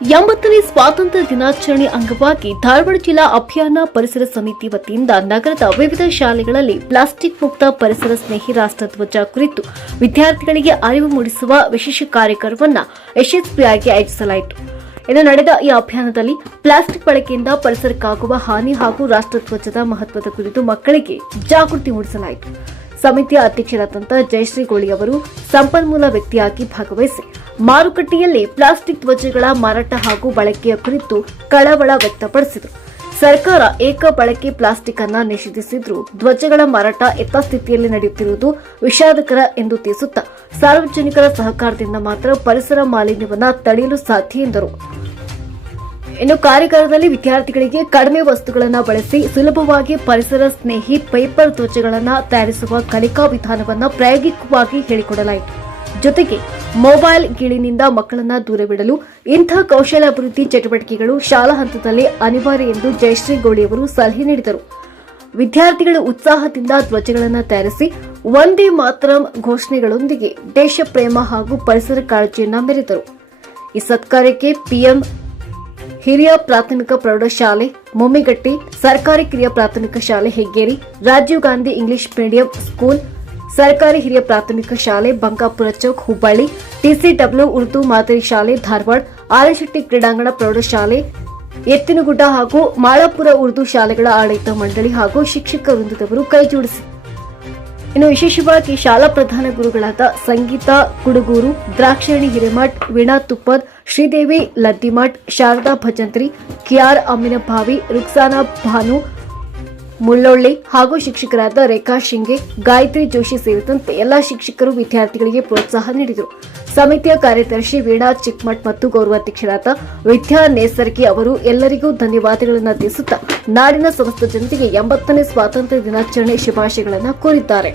ಎಂಬತ್ತನೇ ಸ್ವಾತಂತ್ರ್ಯ ದಿನಾಚರಣೆ ಅಂಗವಾಗಿ ಧಾರವಾಡ ಜಿಲ್ಲಾ ಅಭಿಯಾನ ಪರಿಸರ ಸಮಿತಿ ವತಿಯಿಂದ ನಗರದ ವಿವಿಧ ಶಾಲೆಗಳಲ್ಲಿ ಪ್ಲಾಸ್ಟಿಕ್ ಮುಕ್ತ ಪರಿಸರ ಸ್ನೇಹಿ ರಾಷ್ಟ್ರಧ್ವಜ ಕುರಿತು ವಿದ್ಯಾರ್ಥಿಗಳಿಗೆ ಅರಿವು ಮೂಡಿಸುವ ವಿಶೇಷ ಕಾರ್ಯಕ್ರಮವನ್ನು ಯಶಸ್ವಿಯಾಗಿ ಆಯೋಜಿಸಲಾಯಿತು. ಇನ್ನು ನಡೆದ ಈ ಅಭಿಯಾನದಲ್ಲಿ ಪ್ಲಾಸ್ಟಿಕ್ ಬಳಕೆಯಿಂದ ಪರಿಸರಕ್ಕಾಗುವ ಹಾನಿ ಹಾಗೂ ರಾಷ್ಟ್ರಧ್ವಜದ ಮಹತ್ವದ ಕುರಿತು ಮಕ್ಕಳಿಗೆ ಜಾಗೃತಿ ಮೂಡಿಸಲಾಯಿತು. ಸಮಿತಿಯ ಅಧ್ಯಕ್ಷರಾದಂಥ ಜಯಶ್ರೀ ಗೋಳಿ ಅವರು ಸಂಪನ್ಮೂಲ ವ್ಯಕ್ತಿಯಾಗಿ ಭಾಗವಹಿಸಿ ಮಾರುಕಟ್ಟೆಯಲ್ಲಿ ಪ್ಲಾಸ್ಟಿಕ್ ಧ್ವಜಗಳ ಮಾರಾಟ ಹಾಗೂ ಬಳಕೆಯ ಕುರಿತು ಕಳವಳ ವ್ಯಕ್ತಪಡಿಸಿದರು. ಸರ್ಕಾರ ಏಕ ಬಳಕೆ ಪ್ಲಾಸ್ಟಿಕ್ ಅನ್ನು ನಿಷೇಧಿಸಿದ್ರೂ ಧ್ವಜಗಳ ಮಾರಾಟ ಯಥಾಸ್ಥಿತಿಯಲ್ಲಿ ನಡೆಯುತ್ತಿರುವುದು ವಿಷಾದಕರ ಎಂದು ತಿಳಿಸುತ್ತಾ ಸಾರ್ವಜನಿಕರ ಸಹಕಾರದಿಂದ ಮಾತ್ರ ಪರಿಸರ ಮಾಲಿನ್ಯವನ್ನು ತಡೆಯಲು ಸಾಧ್ಯ ಎಂದರು. ಇನ್ನು ಕಾರ್ಯಾಗಾರದಲ್ಲಿ ವಿದ್ಯಾರ್ಥಿಗಳಿಗೆ ಕಡಿಮೆ ವಸ್ತುಗಳನ್ನು ಬಳಸಿ ಸುಲಭವಾಗಿ ಪರಿಸರ ಸ್ನೇಹಿ ಪೇಪರ್ ಧ್ವಜಗಳನ್ನು ತಯಾರಿಸುವ ಕಲಿಕಾ ವಿಧಾನವನ್ನು ಪ್ರಾಯೋಗಿಕವಾಗಿ ಹೇಳಿಕೊಡಲಾಯಿತು. ಜೊತೆಗೆ ಮೊಬೈಲ್ ಗೀಳಿನಿಂದ ಮಕ್ಕಳನ್ನು ದೂರವಿಡಲು ಇಂಥ ಕೌಶಲ್ಯಾಭಿವೃದ್ಧಿ ಚಟುವಟಿಕೆಗಳು ಶಾಲಾ ಹಂತದಲ್ಲಿ ಅನಿವಾರ್ಯ ಎಂದು ಜಯಶ್ರೀ ಗೋಳಿ ಅವರು ಸಲಹೆ ನೀಡಿದರು. ವಿದ್ಯಾರ್ಥಿಗಳು ಉತ್ಸಾಹದಿಂದ ಧ್ವಜಗಳನ್ನು ತಯಾರಿಸಿ ವಂದೇ ಮಾತರಂ ಘೋಷಣೆಗಳೊಂದಿಗೆ ದೇಶ ಪ್ರೇಮ ಹಾಗೂ ಪರಿಸರ ಕಾಳಜಿಯನ್ನು ಮೆರೆದರು. ಈ ಸತ್ಕಾರ್ಯಕ್ಕೆ ಪಿಎಂ ಹಿರಿಯ ಪ್ರಾಥಮಿಕ ಪ್ರೌಢಶಾಲೆ ಮೊಮ್ಮಿಗಟ್ಟಿ, ಸರ್ಕಾರಿ ಕಿರಿಯ ಪ್ರಾಥಮಿಕ ಶಾಲೆ Heggeri, Rajiv Gandhi English medium school, ಸರ್ಕಾರಿ ಹಿರಿಯ ಪ್ರಾಥಮಿಕ ಶಾಲೆ ಬಂಕಾಪುರ ಚೌಕ್ ಹುಬ್ಬಳ್ಳಿ, ಟಿಸಿಡಬ್ಲ್ಯೂ ಉರ್ದು ಮಾದರಿ ಶಾಲೆ ಧಾರವಾಡ, ಆರಶೆಟ್ಟಿ ಕ್ರೀಡಾಂಗಣ ಪ್ರೌಢಶಾಲೆ ಎತ್ತಿನಗುಡ್ಡ ಹಾಗೂ ಮಾಳಾಪುರ ಉರ್ದು ಶಾಲೆಗಳ ಆಡಳಿತ ಮಂಡಳಿ ಹಾಗೂ ಶಿಕ್ಷಕ ವೃಂದದವರು ಕೈಜೋಡಿಸಿದರು. ಇನ್ನು ವಿಶೇಷವಾಗಿ ಶಾಲಾ ಪ್ರಧಾನ ಗುರುಗಳಾದ ಸಂಗೀತ ಕುಡುಗೂರು, ದ್ರಾಕ್ಷಾಯಣಿ ಹಿರೇಮಠ್, ವೀಣಾ ತುಪ್ಪದ್, ಶ್ರೀದೇವಿ ಲದ್ದಿಮಠ್, ಶಾರದಾ ಭಜಂತ್ರಿ, ಕೆಆರ್ ಅಮ್ಮಿನಭಾವಿ, ರುಕ್ಸಾನಾ ಭಾನು ಮುಳ್ಳೊಳ್ಳಿ ಹಾಗೂ ಶಿಕ್ಷಕರಾದ ರೇಖಾ ಶಿಂಗೆ, ಗಾಯತ್ರಿ ಜೋಶಿ ಸೇರಿದಂತೆ ಎಲ್ಲಾ ಶಿಕ್ಷಕರು ವಿದ್ಯಾರ್ಥಿಗಳಿಗೆ ಪ್ರೋತ್ಸಾಹ ನೀಡಿದರು. ಸಮಿತಿಯ ಕಾರ್ಯದರ್ಶಿ ವೀಣಾ ಚಿಕ್ಮಠ್ ಮತ್ತು ಗೌರವಾಧ್ಯಕ್ಷರಾದ ವಿದ್ಯಾ ನೇಸರ್ಗಿ ಅವರು ಎಲ್ಲರಿಗೂ ಧನ್ಯವಾದಗಳನ್ನು ತಿಳಿಸುತ್ತಾ ನಾಡಿನ ಸಮಸ್ತ ಜನತೆಗೆ 80ನೇ ಸ್ವಾತಂತ್ರ್ಯ ದಿನಾಚರಣೆ ಶುಭಾಶಯಗಳನ್ನು ಕೋರಿದ್ದಾರೆ.